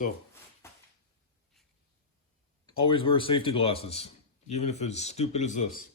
So, always wear safety glasses, even if it's stupid as this.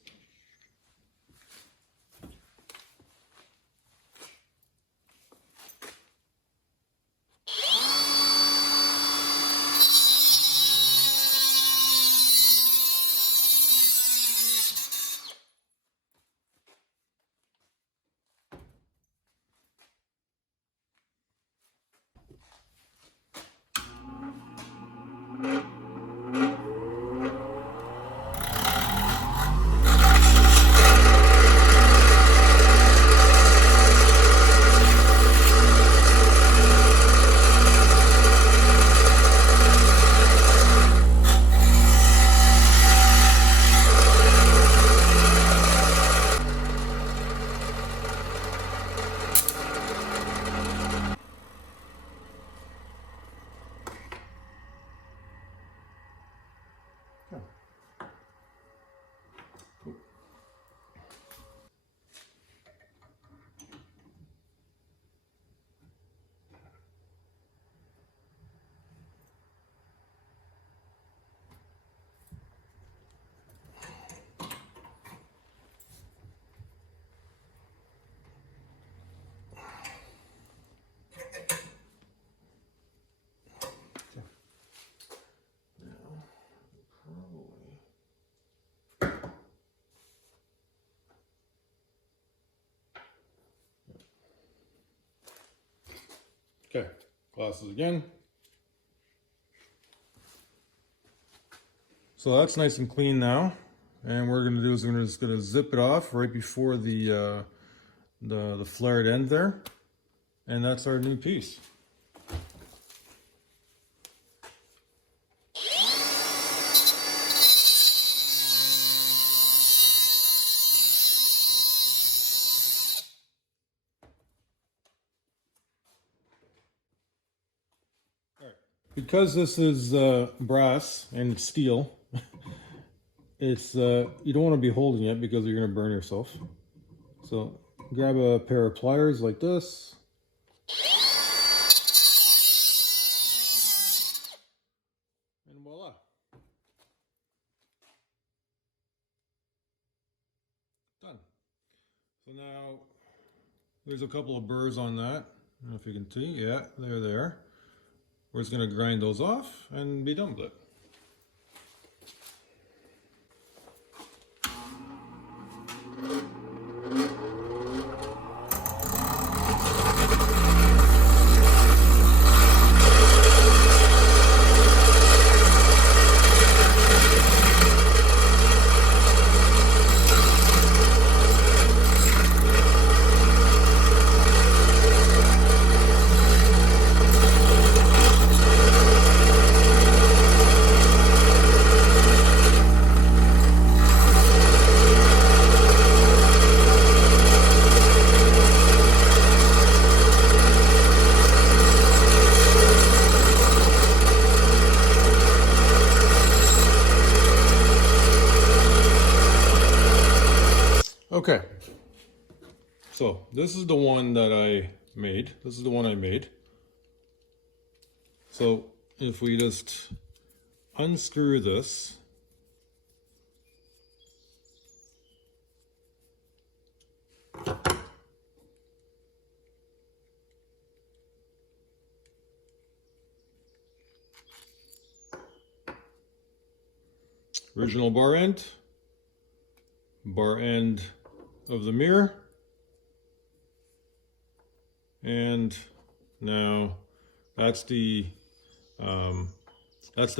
Okay, glasses again. So that's nice and clean now. And what we're gonna do is we're just gonna zip it off right before the flared end there. And that's our new piece. Because this is brass and steel, it's you don't want to be holding it because you're going to burn yourself. So grab a pair of pliers like this. And voila. Done. So now there's a couple of burrs on that. I don't know if you can see. Yeah, they're there. We're just going to grind those off and be done with it. Okay, so this is the one that I made. This is the one I made. So if we just unscrew this, original bar end of the mirror, and now that's the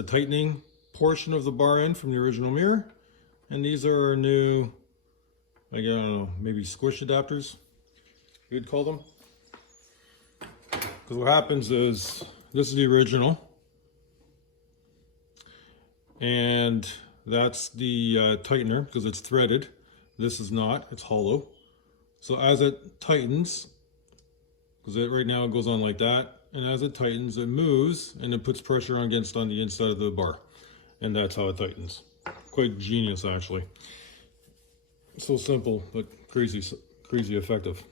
tightening portion of the bar end from the original mirror, and these are our new, I don't know, maybe squish adapters you'd call them, because what happens is this is the original, and that's the tightener because it's threaded. This is not, it's hollow. So as it tightens, because right now it goes on like that, and as it tightens, it moves and it puts pressure on the inside of the bar. And that's how it tightens. Quite genius, actually. So simple, but crazy effective.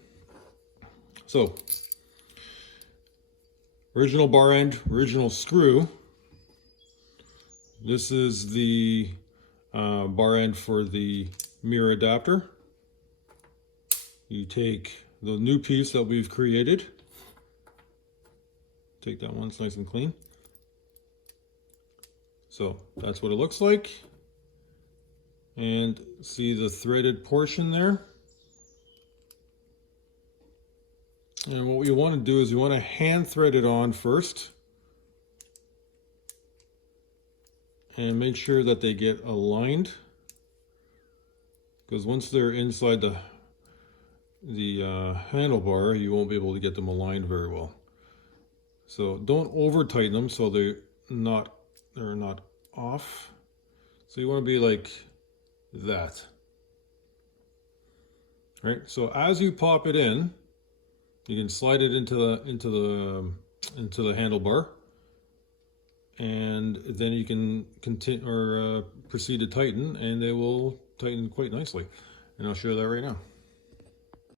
So Original bar end, original screw. This is the bar end for the mirror adapter. You take the new piece that we've created. Take that one, it's nice and clean. So that's what it looks like. And see the threaded portion there. And what you want to do is you want to hand thread it on first. And make sure that they get aligned. Because once they're inside the handlebar, you won't be able to get them aligned very well. So don't over tighten them so they're not off. So you want to be like that. Right? So as you pop it in, you can slide it into the handlebar, and then you can continue or proceed to tighten, and they will tighten quite nicely. And I'll show you that right now.